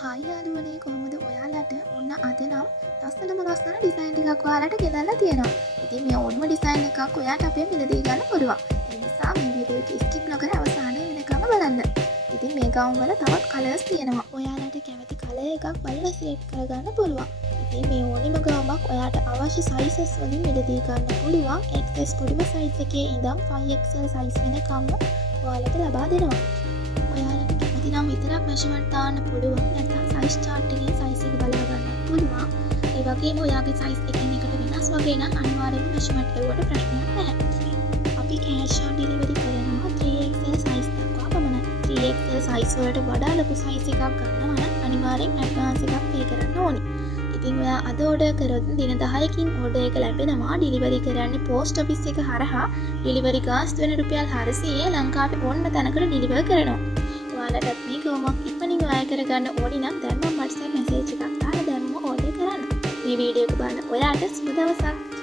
Hi යාළුවනේ කොහොමද ඔයාලට ඔන්න අද නම් ලස්සනම ලස්සන ඩිසයින් ටිකක් ඔයාලට ගෙනල්ලා තියෙනවා. ඉතින් මේ ඕනම ඩිසයින් එකක් ඔයාලට අපේ මිලදී ගන්න පුළුවන්. ඒ නිසා මේ වීඩියෝ එක ස්කිප් නොකර අවසානයේ වෙනකම් බලන්න. ඉතින් මේ ගවුම් වල තවත් කලර්ස් තියෙනවා. ඔයාලට කැමති කලර් එකක් බලලා සිලෙක්ට් කරගන්න පුළුවන්. ඉතින් මේ ඕනිම ගවුමක් ඔයාලට අවශ්‍ය සයිසස් වලින් මිලදී ගන්න පුළුවන්. XS පොඩිම සයිස් එකේ ඉඳන් 5XL සයිස් වෙනකම්ම ඔයාලට ලබා දෙනවා. ඔයාලට කැමති නම් විතරක් මෙෂර්මන්ට් දාන්න පුළුවන්. නැත්නම් සයිස් chart එකේ සයිස් එක බලා ගන්න පුළුවන්. ඒ වගේම ඔයාගේ සයිස් එකෙන් එකට වෙනස් වගේ නම් අනිවාර්යයෙන්ම මෙෂර්මන්ට් එවුවට ප්‍රශ්නයක් නැහැ. අපි කෑෂ් ඔන් ඩෙලිවරි කරනවා 3XL සයිස් දක්වා පමණයි. 3XL සයිස් වලට වඩා ලොකු සයිස් එකක් ගන්නවා නම් අනිවාර්යෙන් ඇඩ්වාන්ස් එකක් පේ කරන්න ඕනේ. ඉතින් ඔයා අද ඕඩර් කරොත් දින 10කින් ඕඩර් එක ලැබෙනවා. ඩෙලිවරි කරන්නේ පෝස්ට් ඔෆිස් එක හරහා. ඩෙලිවරි ගාස්තු වෙන රුපියල් 400 ලංකාවේ ඕනම තැනකට ඩෙලිවර් කරනවා. ඔයාලටත් මේ ගවුමක් ඉක්මනින් ඔයා කරගන්න ඕනි නම් දැන්ම WhatsApp මැසේජ් එකක් දාලා දැන්ම ඕඩර් කරන්න. මේ වීඩියෝ එක බලන ඔයාට සුබ දවසක්.